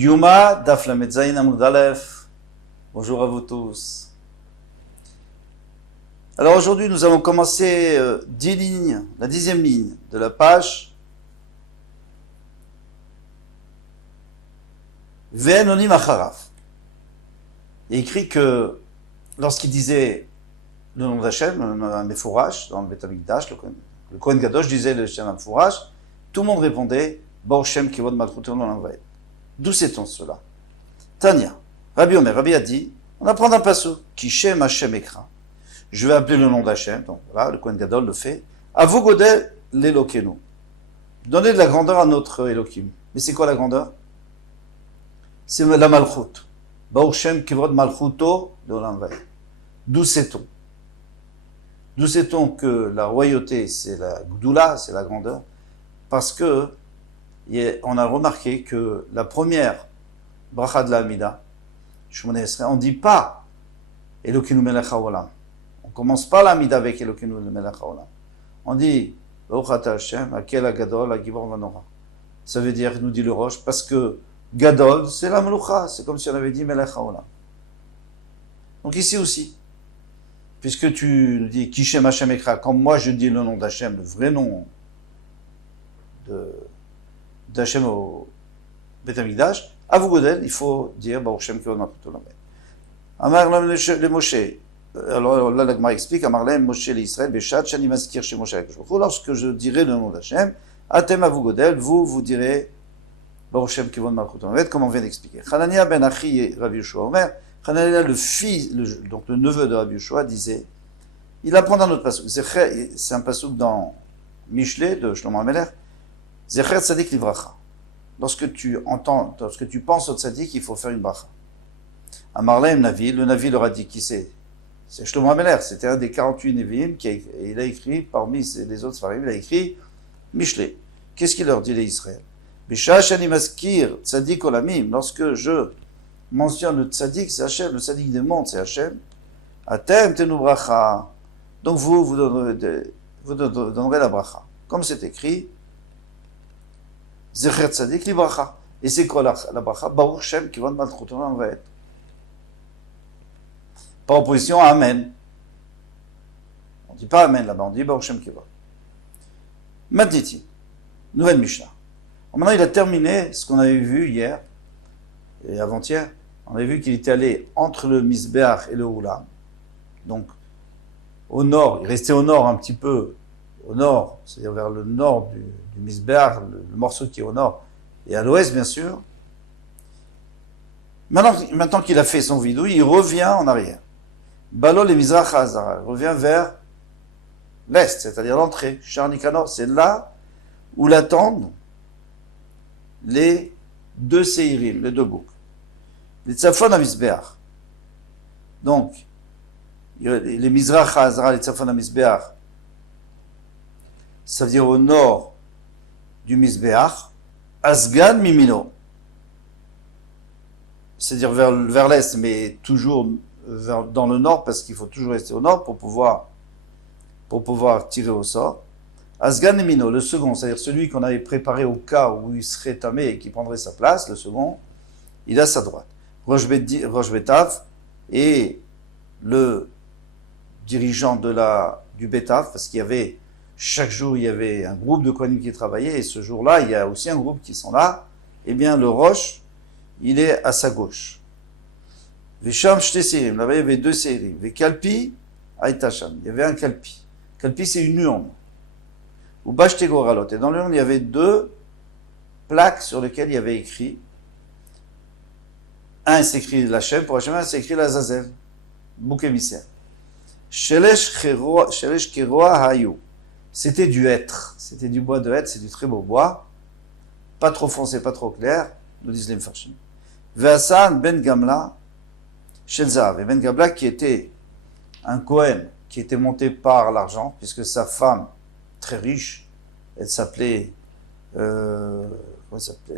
Yuma Daf Lamed Zayin Amud Aleph. Bonjour à vous tous. Alors aujourd'hui, nous allons commencer 10 lignes, la 10e ligne de la page. Ve'enonim acharav. Il est écrit que lorsqu'il disait le nom d'Hachem, un Mefourash, dans le Beth Amikdash, le Kohen Kadosh disait le Shem Mefourash, tout le monde répondait Baruch Shem Kivod Malchut Olam Vaed. D'où sait-on cela? Tania, Rabbi Omer, Rabbi a dit, on apprend d'un passage, qui Shem Hachem Ekra. Je vais appeler le nom d'Hachem, donc voilà, le Kohen Gadol le fait. Avou Godel l'Elokenu. Donnez de la grandeur à notre Elohim. Mais c'est quoi la grandeur? C'est la Malchut. Baruch Shem Kivod Malchuto Olam Vaed. D'où sait-on? D'où sait-on que la royauté, c'est la Gdoula, c'est la grandeur? Parce que on a remarqué que la première bracha de la Hamida, on ne dit pas Elokenu melech haolam. On ne commence pas la Hamida avec Elokenu melech haolam. On dit Baruch ata Hashem, hakel hagadol, hagibor vanora. Ça veut dire, nous dit le Roche, parce que Gadol, c'est la Melucha, c'est comme si on avait dit melech haolam. Donc ici aussi, puisque tu dis Kishem Hashem Ekra, comme moi je dis le nom d'Hachem, le vrai nom d'Hachem au Beth Amikdash, à vous Godel, il faut dire Baruch Shem Kivod Malchut Olam Vaed. Amar le Moshe, alors là l'Agma explique, Amar le Moshe l'Israël, Beshat Shani Maskir chez Moshe HaKadosh Baruch Hu, lorsque je dirai le nom d'Hachem, Atem à vous Godel, vous direz Baruch Shem Kivod Malchut Olam Vaed, comme on vient d'expliquer. Hanania ben Achi Rabbi Yoshua Omer, Hanania le fils, donc le neveu de Rabbi Yoshua, disait, il apprend dans notre pasuk, c'est un pasuk dans Mishlei de Shlomo HaMelech, Zecher Tzadik Livracha. Lorsque tu penses au Tzadik, il faut faire une bracha. Amarlem Navi, le Navi leur a dit qui c'est? C'est Shlomo HaMelech, c'était un des 48 Nevi'im il a écrit, parmi les autres Sfarim, il a écrit Mishlei. Qu'est-ce qu'il leur dit les Israël? Bisha Shani Maskir Tzadik Olamim, lorsque je mentionne le Tzadik, c'est Hachem, le Tzadik des mondes, c'est Hachem. Atem Tenu Bracha. Donc vous donnerez la bracha. Comme c'est écrit, Zecher Tzadik li bracha. Et c'est quoi la bracha? Baruch Shem Kivod Malchut Olam Vaed. Par opposition à Amen. On ne dit pas Amen là-bas, on dit Baruch Shem Kivod. Matniti, nouvelle Mishnah. Maintenant, il a terminé ce qu'on avait vu hier et avant-hier. On avait vu qu'il était allé entre le Mizbeach et le Oulam. Donc, au nord, il restait au nord un petit peu, au nord, c'est-à-dire vers le nord du Mizbeach, le morceau qui est au nord, et à l'ouest, bien sûr. Maintenant qu'il a fait son vidouille, il revient en arrière. Balol et Mizrach Hazara, il revient vers l'est, c'est-à-dire l'entrée. Charnikanor, c'est là où l'attendent les deux Seirim, les deux boucs. Les Tzafon à Mizbeach. Donc, les Mizrach Hazara, les Tzafon à Mizbeach, ça veut dire au nord du Mizbeach, Asgan Mimino, c'est-à-dire vers l'est, mais toujours dans le nord, parce qu'il faut toujours rester au nord pour pouvoir tirer au sort. Asgan Mimino, le second, c'est-à-dire celui qu'on avait préparé au cas où il serait tamé et qui prendrait sa place, le second, il a sa droite. Rosh Betav et le dirigeant du Betav, parce qu'il y avait chaque jour, il y avait un groupe de Kohanim qui travaillait, et ce jour-là, il y a aussi un groupe qui sont là. Eh bien, le Roche, il est à sa gauche. Vesham Shte Seirim, là-bas, il y avait deux Seirim. Vekalpi, Aitasham, il y avait un Kalpi. Kalpi, c'est une urne. Ou Bashte Goralot. Et dans l'urne, il y avait deux plaques sur lesquelles il y avait écrit. Un, c'est écrit l'Hachem, pour Hachem, un, c'est écrit l'Azazel, bouc émissaire. Shelesh Keroa Hayu. C'était du hêtre, c'était du bois de hêtre, c'est du très beau bois, pas trop foncé, pas trop clair, nous disent les Mfarshim. Ve'asan ben Gamla, Shelzav, et ben Gamla qui était un Kohen, qui était monté par l'argent, puisque sa femme, très riche, elle s'appelait,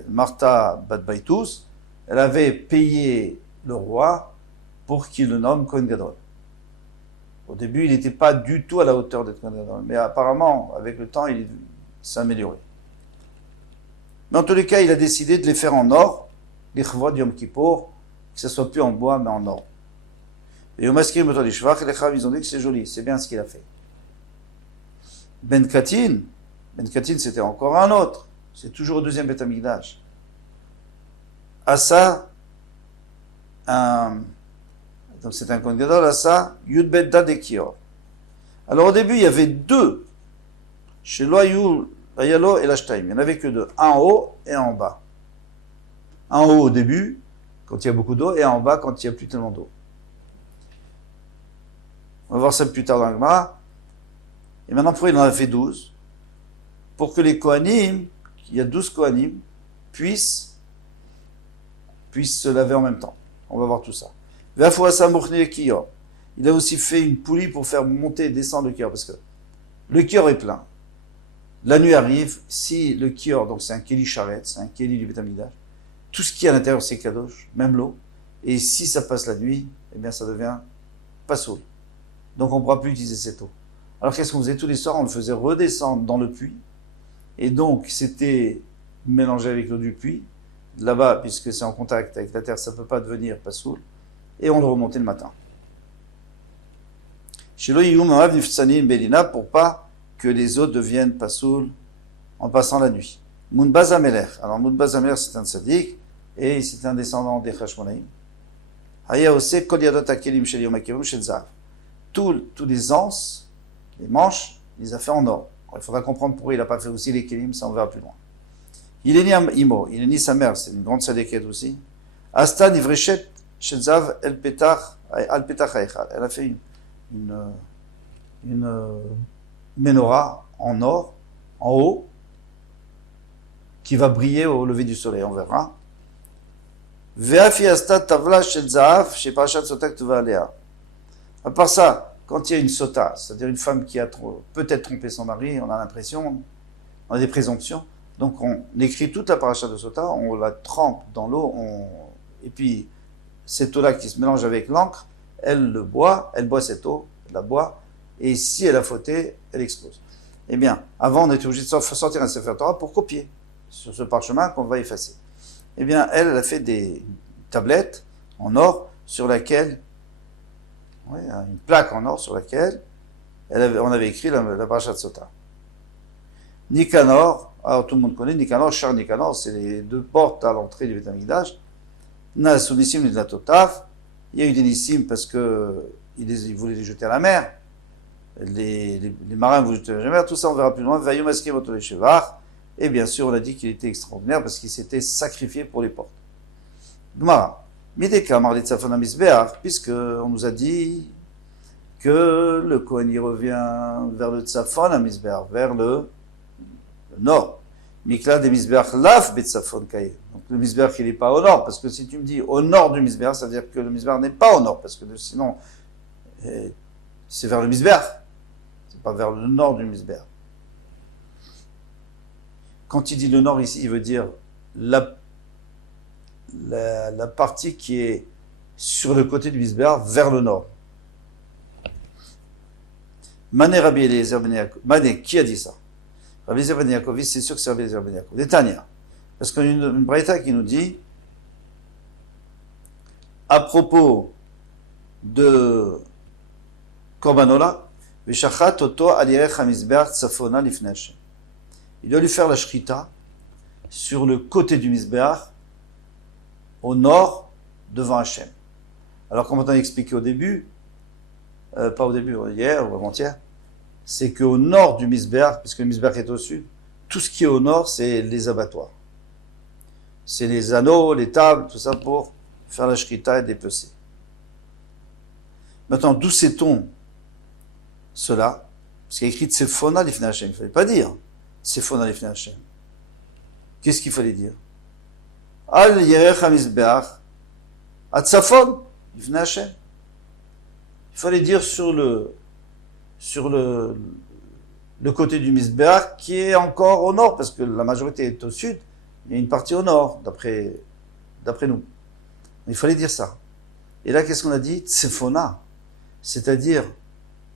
Martha Badbaitus, elle avait payé le roi pour qu'il le nomme Kohen Gadol. Au début, il n'était pas du tout à la hauteur d'être Kohen Gadol, mais apparemment, avec le temps, il s'est amélioré. Mais en tous les cas, il a décidé de les faire en or, l'Ichvod Yom Kippour, que ce soit plus en bois, mais en or. Et au Maskir Motor Lishvach, les Chav, ils ont dit que c'est joli, c'est bien ce qu'il a fait. Ben Katin, c'était encore un autre. C'est toujours au deuxième Beth Amikdash. Asa, donc c'est un Kohen Gadol, Asa, Yud Bet Dad et Kior. Alors au début, il y avait deux. Chez Loayou, Ayalo et Lashtaim. Il n'y en avait que deux. Un en haut et un en bas. Un en haut au début, quand il y a beaucoup d'eau, et un en bas quand il n'y a plus tellement d'eau. On va voir ça plus tard dans le Gemara. Et maintenant, pourquoi il en a fait 12? Pour que les Kohanim, il y a 12 Kohanim, puissent se laver en même temps. On va voir tout ça. Il a aussi fait une poulie pour faire monter et descendre le kior, parce que le kior est plein. La nuit arrive, si le kior, donc c'est un keli charet, c'est un keli du Beth Amikdash, tout ce qui est à l'intérieur c'est kadosh, même l'eau, et si ça passe la nuit, eh bien ça devient pas saoul. Donc on ne pourra plus utiliser cette eau. Alors qu'est-ce qu'on faisait tous les soirs? On le faisait redescendre dans le puits, et donc c'était mélangé avec l'eau du puits, là-bas, puisque c'est en contact avec la terre, ça ne peut pas devenir pas saoul, et on le remontait le matin. Chez Belina, pour pas que les eaux deviennent pas saoules en passant la nuit. Mounbaz Ameler. Alors Mounbaz Ameler, c'est un tzaddik, et c'est un descendant des Chashmonaïm. Haya Ose Kol Yadot Akelim Shel Yom HaKippurim Shel Zahav. Tous les anses, les manches, il les a fait en or. Alors, il faudra comprendre pourquoi il n'a pas fait aussi les kelim, ça on verra plus loin. Il est né Imo, il est né sa mère, c'est une grande tzaddiket aussi. Astan Ivreshet Shel Zahav El Petach Haechal. Elle a fait une menorah en or, en haut, qui va briller au lever du soleil, on verra. Ve'afi Astan Tavla Shel Zahav Chez Parashat Sota Ktuva Alea. À part ça, quand il y a une sota, c'est-à-dire une femme qui a peut-être trompé son mari, on a l'impression, on a des présomptions, donc on écrit toute la paracha de sota, on la trempe dans l'eau, et puis cette eau-là qui se mélange avec l'encre, elle boit cette eau, elle la boit, et si elle a fauté, elle explose. Eh bien, avant, on était obligé de sortir un Sefer Torah pour copier sur ce parchemin qu'on va effacer. Eh bien, elle a fait des tablettes en or sur laquelle une plaque en or sur laquelle on avait écrit la paracha de Sota. Nicanor, alors tout le monde connaît Nicanor, Char Nicanor, c'est les deux portes à l'entrée du Beth Amikdash. Nasu Nissim Nidlatotaf, il y a eu des Nissim parce que ils voulaient les jeter à la mer. Les marins voulaient les jeter à la mer, tout ça on verra plus loin. Vayom Askim Otole Shevach, et bien sûr on a dit qu'il était extraordinaire parce qu'il s'était sacrifié pour les portes. Gemara. Puisque on nous a dit que le Kohen il revient vers le Tzafon à Misbeach, vers le nord. Mikla de Misbeach laf betzafon kaye. Donc le Misbeach il n'est pas au nord, parce que si tu me dis au nord du Misbeach, ça veut dire que le Misbeach n'est pas au nord, parce que sinon c'est vers le Misbeach, c'est pas vers le nord du Misbeach. Quand il dit le nord ici, il veut dire la partie qui est sur le côté du Misbeach vers le nord. Mané Rabbi Eliezer ben Yaakov. Mané, qui a dit ça? Rabbi Eliezer ben Yaakov, c'est sûr que c'est Rabbi Eliezer ben Yaakov. Détania. Parce qu'on a une braïta qui nous dit, à propos de Korbanola, Veshachat Oto Alirech HaMizbeach Tzafona Lifnei Hashem. Il doit lui faire la shrita sur le côté du Misbeach, au nord, devant Hachem. Alors, comme on a expliqué au début, pas au début, hier ou avant-hier, c'est qu'au nord du Misbeach, puisque le Misbeach est au sud, tout ce qui est au nord, c'est les abattoirs. C'est les anneaux, les tables, tout ça pour faire la shrita et dépecer. Maintenant, d'où sait-on cela? Parce qu'il y a écrit Tsefona Lifnei Hashem. Il ne fallait pas dire Tsefona Lifnei Hashem. Qu'est-ce qu'il fallait dire? Al Yerech HaMizbeach Atzafon Lifnei Hashem. Il fallait dire sur le côté du Misbeach qui est encore au nord, parce que la majorité est au sud, il y a une partie au nord, d'après nous. Il fallait dire ça. Et là, qu'est-ce qu'on a dit? Tsefona, c'est-à-dire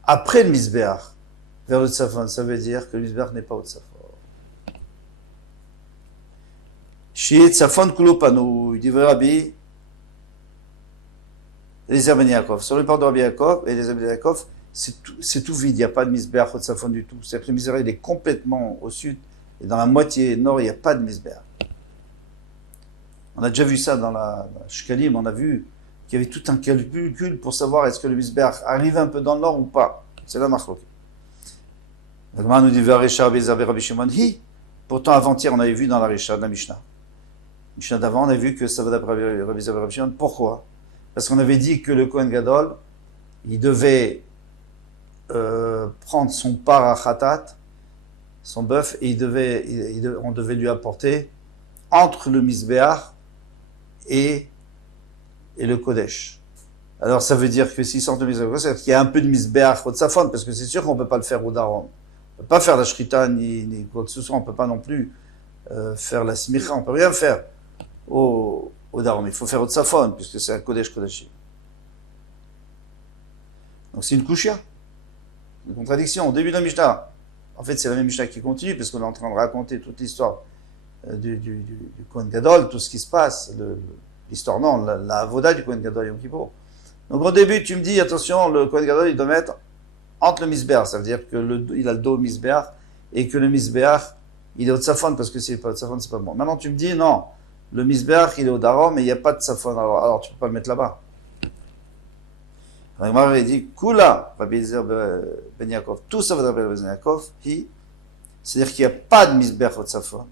après le Misbeach, vers le Tzafon, ça veut dire que le Misbeach n'est pas au Tzafon. Shiet Safon Kulopano, il dit Rabbi, les Ben Yaakov. Sur le port de Rabbi Yaakov et les Ben Yaakov, c'est tout vide, il n'y a pas de misbéach au Safon du tout. C'est-à-dire que le misbéach, il est complètement au sud, et dans la moitié nord, il n'y a pas de misbéach. On a déjà vu ça dans la Shkalim, on a vu qu'il y avait tout un calcul pour savoir est-ce que le misbéach arrive un peu dans le nord ou pas. C'est la marque. La nous dit Rabbi Shimon Hi. Pourtant, avant-hier, on avait vu dans la Risha de la Mishnah. Mishnah d'avant, on a vu que ça va d'après Rabbi Shimon. Pourquoi? Parce qu'on avait dit que le Kohen Gadol, il devait prendre son parachatat, son bœuf, et on devait lui apporter entre le misbéach et le Kodesh. Alors ça veut dire que s'il sort de misbéach, c'est qu'il y a un peu de misbéach au Tzafon, parce que c'est sûr qu'on ne peut pas le faire au Daron. On ne peut pas faire la shrita ni quoi que ce soit, on ne peut pas non plus faire la smicha, on ne peut rien faire au Daron. Il faut faire au Tzafon, puisque c'est un Kodesh Kodashim. Donc c'est une kushia, une contradiction. Au début de la Mishnah, en fait c'est la même Mishnah qui continue, parce qu'on est en train de raconter toute l'histoire du Kohen Gadol, tout ce qui se passe, l'histoire non, la avoda du Kohen Gadol Yom Kippour. Donc au début tu me dis, attention, le Kohen Gadol il doit mettre entre le misbéach, ça veut dire qu'il a le dos au misbéach, et que le misbéach il est au tzafon, parce que c'est pas au tzafon, c'est pas bon. Maintenant tu me dis, non, le misbéach il est au darom, mais il n'y a pas de tzafon, alors tu peux pas le mettre là-bas. Alors, il m'avait dit, Kula, Rabbi Eliezer Ben Yaakov, tout ça va d'Rabbi Ben Yaakov, c'est-à-dire qu'il n'y a pas de misbéach au tzafon.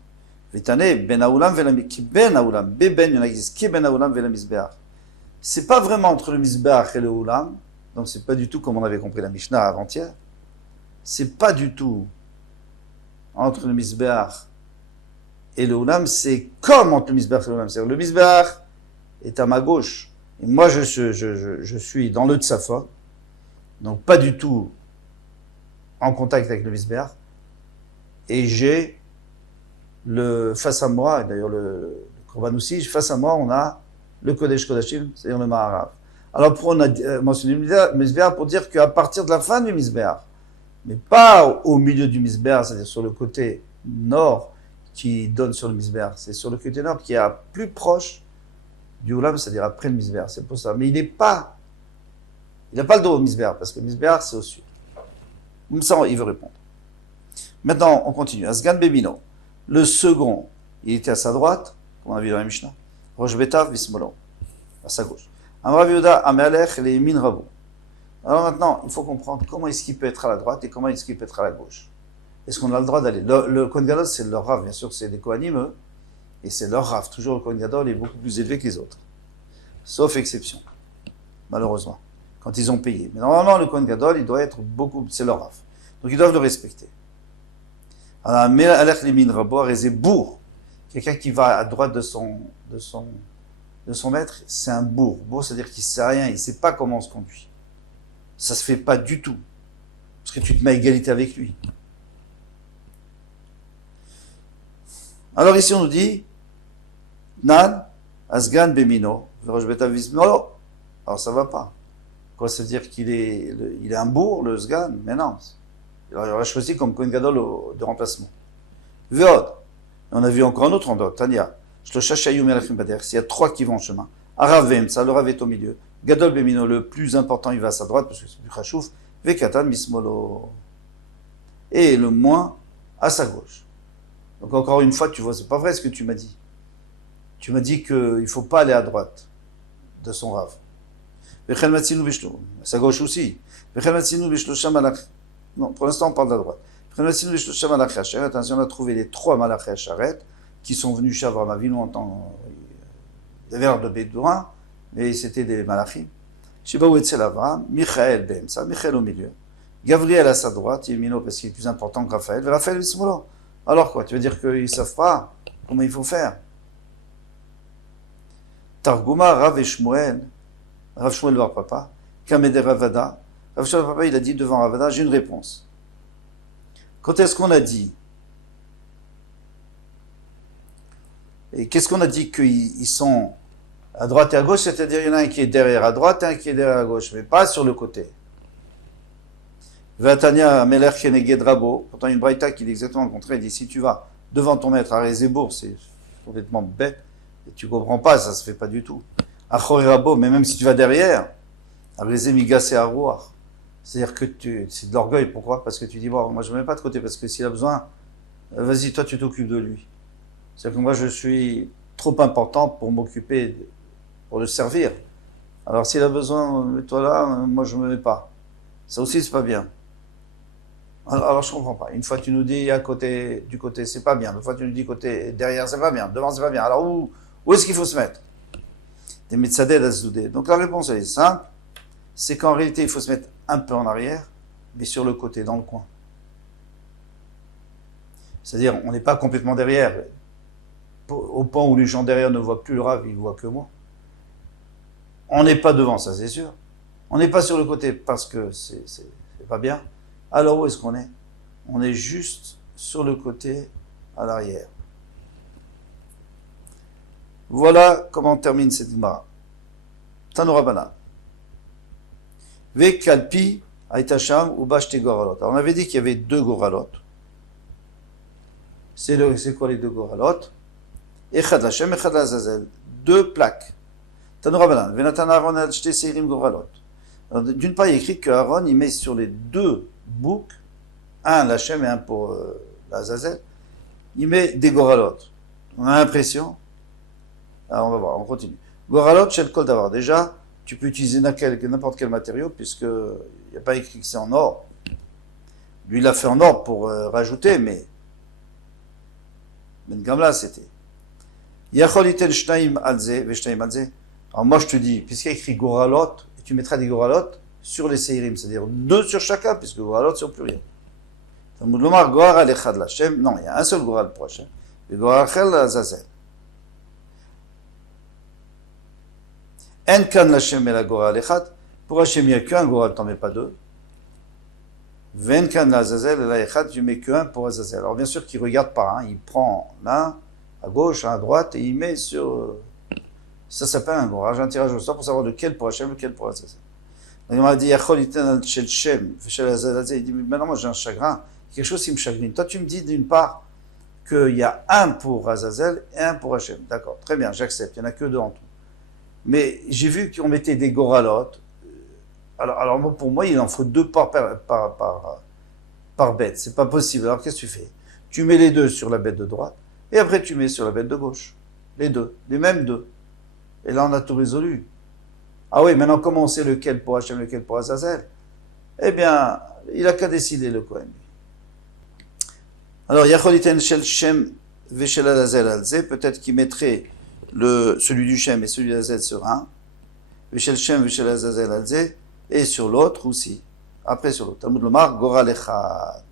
Vitane, Ben Aoulam, qui Ben Aoulam, Beben, il y en a qui disent, qui Ben Aoulam, Vela misbéach. C'est pas vraiment entre le misbéach et le oulam, donc c'est pas du tout comme on avait compris la Mishnah avant-hier. C'est pas du tout entre le misbéach et le oulam, c'est comme entre le misbéach et le oulam. C'est-à-dire le misbéach est à ma gauche. Et moi, je suis dans le tzafon, donc pas du tout en contact avec le misbéach. Et j'ai face à moi, et d'ailleurs le Korban aussi, face à moi, on a le Kodesh Kodashim, c'est-à-dire le Maharav. Alors, on a mentionné le misbéach pour dire qu'à partir de la fin du misbéach, mais pas au milieu du misbéach, c'est-à-dire sur le côté nord qui donne sur le misbéach, c'est sur le côté nord qui est plus proche du oulam, c'est-à-dire après le misbéach, c'est pour ça. Mais il n'a pas le dos au misbéach, parce que le misbéach, c'est au sud. Comme ça, il veut répondre. Maintenant, on continue. Asgan Bemino, le second, il était à sa droite, comme on a vu dans la Mishnah. Rosh Betav Vismolo, à sa gauche. Amrav Yehuda Amelech les Min Rabo. Alors maintenant, il faut comprendre comment est-ce qu'il peut être à la droite et comment est-ce qu'il peut être à la gauche. Est-ce qu'on a le droit d'aller? Le Kohen Gadol, c'est leur Rav, bien sûr, c'est des Kohanim, eux, et c'est leur Rav. Toujours le Kohen Gadol est beaucoup plus élevé que les autres. Sauf exception, malheureusement, quand ils ont payé. Mais normalement, le Kohen Gadol, il doit être c'est leur Rav. Donc ils doivent le respecter. Alors, Amelech les Min Rabo, Rezebour, quelqu'un qui va à droite de son maître, c'est un bourg. Bourg, c'est-à-dire qu'il ne sait rien, il ne sait pas comment on se conduit. Ça ne se fait pas du tout. Parce que tu te mets à égalité avec lui. Alors ici, on nous dit, Nan, Asgan Bemino, Verosh Betav Vismolo. Alors ça ne va pas. Quoi, ça veut dire qu'il est un bourg, le Sgan? Mais non. Alors, il aurait choisi comme Kohen Gadol de remplacement. Veod. On a vu encore un autre endroit, Tania. S'il y a trois qui vont en chemin. Aravem, ça le Rav est au milieu. Gadol Bemino, le plus important, il va à sa droite, parce que c'est plus chachouf. Vekatan Mismolo. Et le moins à sa gauche. Donc encore une fois, tu vois, c'est pas vrai ce que tu m'as dit. Tu m'as dit qu'il ne faut pas aller à droite de son Rav. Vechel Matzinu Bishlo. À sa gauche aussi. Vechel Matzinu Bishlo Shamalach. Non, pour l'instant, on parle de la droite. Attention, on a trouvé les trois Malachi Hacharet qui sont venus chez Avraham Avinu en tant des vers de Bédouin, mais c'était des Malachim. Shebaou Etzel Avraham, Michael Be'emsa, Michael au milieu. Gabriel à sa droite, Yemino parce qu'il est plus important que Raphaël, Raphaël Bismolo. Alors quoi, tu veux dire qu'ils ne savent pas comment il faut faire? Targuma, Rav et Shmuel, Rav Shmuel Bar Papa, Kamede Ravada, Rav Shmuel Bar Papa, il a dit devant Ravada, j'ai une réponse. Quand est-ce qu'on a dit? Et qu'est-ce qu'on a dit qu'ils sont à droite et à gauche? C'est-à-dire il y en a un qui est derrière à droite et un qui est derrière à gauche, mais pas sur le côté. Vatania Melech Keneged Rabo, pourtant une braïta qui dit exactement le contraire, il dit si tu vas devant ton maître à Rezebourg, c'est complètement bête, et tu comprends pas, ça se fait pas du tout. Achori Rabo, mais même si tu vas derrière, Arizé Migas et Arouar. C'est-à-dire que c'est de l'orgueil, pourquoi? Parce que tu dis, bon, moi je ne me mets pas de côté, parce que s'il a besoin, vas-y, toi tu t'occupes de lui. C'est-à-dire que moi je suis trop important pour m'occuper, pour le servir. Alors s'il a besoin, mets-toi là, moi je ne me mets pas. Ça aussi c'est pas bien. Alors je comprends pas. Une fois tu nous dis à côté, du côté c'est pas bien, une fois tu nous dis côté derrière c'est pas bien, devant c'est pas bien. Alors où est-ce qu'il faut se mettre? Des mitzadeh d'azdoudé. Donc la réponse elle est simple, c'est qu'en réalité il faut se mettre un peu en arrière, mais sur le côté, dans le coin. C'est-à-dire on n'est pas complètement derrière, au point où les gens derrière ne voient plus le Rav, ils voient que moi. On n'est pas devant, ça c'est sûr. On n'est pas sur le côté parce que c'est pas bien. Alors où est-ce qu'on est? On est juste sur le côté, à l'arrière. Voilà comment termine cette Gemara. Tanoura Bana. Vekalpi, Aitacham, ou Bashte Goralot. Alors on avait dit qu'il y avait deux Goralot. C'est quoi les deux Goralot? Echad Lachem, Echad Lazazel. Deux plaques. Tanoura Bana. Venatan Aaron Al-Shte Seirim Goralot. D'une part, il est écrit qu'Aaron, il met sur les deux boucs, un Lachem et un pour l'Azazel, il met des Goralot. On a l'impression. Alors on va voir, on continue. Goralot, Shel Kol Davar. Déjà, tu peux utiliser n'importe quel matériau, puisqu'il n'y a pas écrit que c'est en or. Lui, il l'a fait en or pour rajouter, mais Ben Gamla, c'était. Yachol iten shnaim alze, veshnaim alze. Alors moi, je te dis, puisqu'il y a écrit Goralot, tu mettras des Goralot sur les Seirim, c'est-à-dire deux sur chacun, puisque Goralot sur pluriel. Talmud Lomar, Goral echad l'Hashem. Non, il y a un seul Goral pour Hachem. Et Goral chel l'Azazel. En kan l'Hashem et la Goral echad. Pour Hachem, il n'y a qu'un Goral, t'en mets pas deux. Ven kan l'Azazel et la echad, tu mets qu'un pour Azazel. Alors bien sûr qu'il ne regarde pas, hein. Il prend l'un à gauche, un à droite, et il met sur... Ça s'appelle un Goral. J'ai un tirage au sort pour savoir lequel pour Hachem, lequel pour Azazel. Il m'a dit, Yachol iten shel Shem, shel Azazel. Il dit, maintenant moi j'ai un chagrin, quelque chose qui me chagrine. Toi tu me dis d'une part qu'il y a un pour Azazel et un pour Hachem. D'accord, très bien, j'accepte, il n'y en a que deux en tout. Mais j'ai vu qu'on mettait des goralotes. Alors pour moi, il en faut deux par bête, c'est pas possible. Alors qu'est-ce que tu fais? Tu mets les deux sur la bête de droite, et après tu mets sur la bête de gauche. Les deux, les mêmes deux. Et là on a tout résolu. Ah oui, maintenant comment on sait lequel pour Hachem, lequel pour Azazel? Eh bien, il a qu'à décider le Kohen. Alors, Yachol iten shel Shem veshel Azazel alze, peut-être qu'il mettrait celui du Shem et celui d'Azazel sur un, veshel Shem veshel Azazel alze, et sur l'autre aussi, après sur l'autre. Talmud Lomar, Goral echad.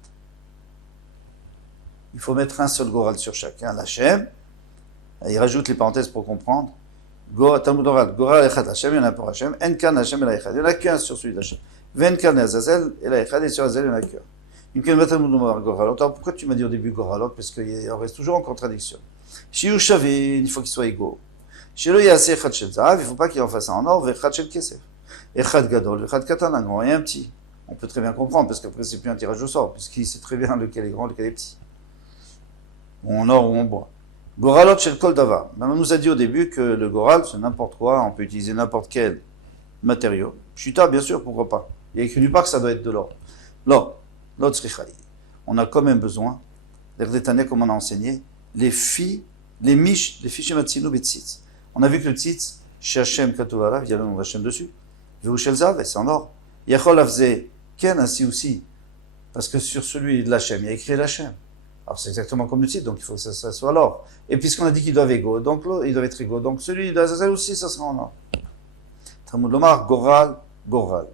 Il faut mettre un seul Goral sur chacun, l'Hachem. Il rajoute les parenthèses pour comprendre. Talmud Lomar, Goral echad l'Hachem, il y en a pour Hachem. En kan Hachem et la echad. Il n'y en a qu'un sur celui d'Hachem. Ven kan Azazel et la echad, et sur Azazel, il n'y en a qu'un. Alors pourquoi tu m'as dit au début Goralot? Parce qu'il reste toujours en contradiction. Shiu Shavin, il faut qu'ils soient égaux. Shelo Yaseh Echad Shel Zahav, il ne faut pas qu'il en fasse un en or, Vechad Shel Kesef. Echad Gadol, Echad Katan, un grand et un petit. On peut très bien comprendre, parce qu'après c'est plus un tirage au sort, puisqu'il sait très bien lequel est grand, lequel est petit. Ou en or ou en bois. Goralot Shel Kol Davar. On nous a dit au début que le Goral, c'est n'importe quoi, on peut utiliser n'importe quel matériau. Pshuta, bien sûr, pourquoi pas. Il y a écrit du part que ça doit être de l'or. L'or. On a quand même besoin, l'Erdétané, comme on a enseigné, les filles chez Matsinu Betzitz. On a vu que le tzitz, chez Hachem Katovala, il y a le nom d'Hachem dessus. Veuchel Zav, et c'est en or. Yachol Avze, Ken, ainsi aussi. Parce que sur celui de l'Hachem, il y a écrit l'Hachem. Alors c'est exactement comme le tzitz, donc il faut que ça soit l'or. Et puisqu'on a dit qu'ils doivent être égaux, donc ils doivent être égaux. Donc celui d'Azazel aussi, ça sera en or. Talmud Lomar, Goral, Goral.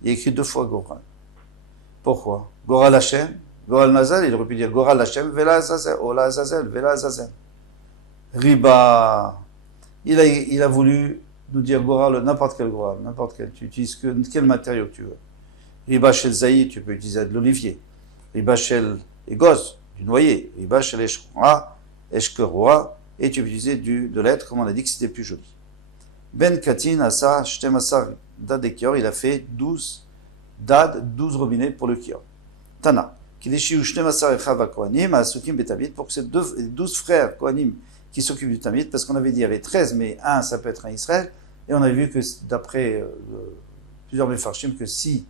Il y a écrit deux fois Goral. Pourquoi? Goral Hashem, Goral Nazal, il aurait pu dire Goral Hashem, Vela Azazel, Ola Azazel, Vela Azazel. Riba, il a voulu nous dire Goral, n'importe quel Goral, n'importe quel, tu utilises quel matériau que tu veux. Riba Shel Zaïd, tu peux utiliser de l'olivier. Riba Shel Egos, du noyer. Riba Shel Eshkeroa, et tu peux utiliser de l'être, comme on a dit que c'était plus joli. Ben Katin, Asa, Shtem Asar, Dadekior, il a fait 12 robinets pour le kior. Tana, pour que ces 12 frères Kohanim qui s'occupe du Tamid, parce qu'on avait dit qu'il y avait 13, mais un, ça peut être un Israël, et on avait vu que d'après plusieurs Mefarshim, que si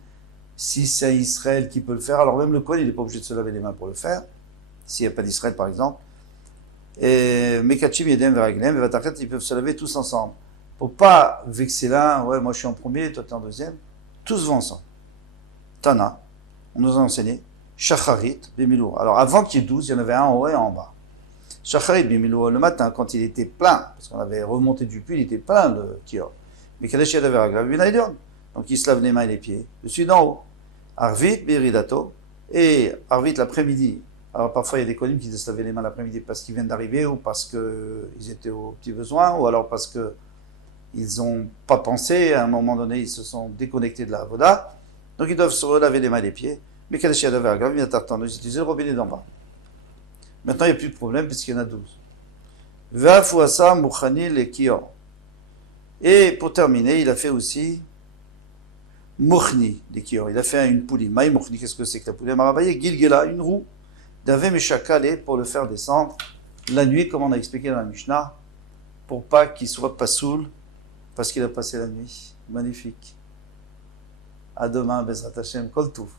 c'est un Israël qui peut le faire, alors même le Kohen, il n'est pas obligé de se laver les mains pour le faire, s'il n'y a pas d'Israël par exemple, et Mekachim, Yedem, Veraglem, et Vatachet, ils peuvent se laver tous ensemble. Pour pas vexer l'un, ouais, moi je suis en premier, toi tu es en deuxième, tous vont ensemble. Tana, on nous a enseigné, Shacharit, Bimilou. Alors avant qu'il y ait 12, il y en avait un en haut et un en bas. Shacharit, Bimilou, le matin, quand il était plein, parce qu'on avait remonté du puits, il était plein le kior. Mais Kadesh Yadav Veraglem, Binaïdion. Donc il se lave les mains et les pieds, dessus d'en haut. Arvit, Biridato, et Arvit l'après-midi. Alors parfois il y a des colim qui se lavaient les mains l'après-midi parce qu'ils viennent d'arriver, ou parce qu'ils étaient aux petits besoins, ou alors parce qu'ils n'ont pas pensé, à un moment donné ils se sont déconnectés de la avoda, donc ils doivent se relaver les mains et les pieds. Mais Kadesh Yadav Veraglem, il y a tartan, ils utilisaient le robinet d'en bas. Maintenant il n'y a plus de problème puisqu'il y en a 12. Vafouassa, Mouchanil et Kior. Et pour terminer, il a fait aussi Mouchni, des Kior. Il a fait une poulie. Maï Mouchni, qu'est-ce que c'est que la poulie? Marabaye, Gilgela, une roue d'Ave Meshakale pour le faire descendre la nuit, comme on a expliqué dans la Mishnah, pour pas qu'il soit pas saoul, parce qu'il a passé la nuit. Magnifique. À demain, Bezrat Hashem, Kol Touf.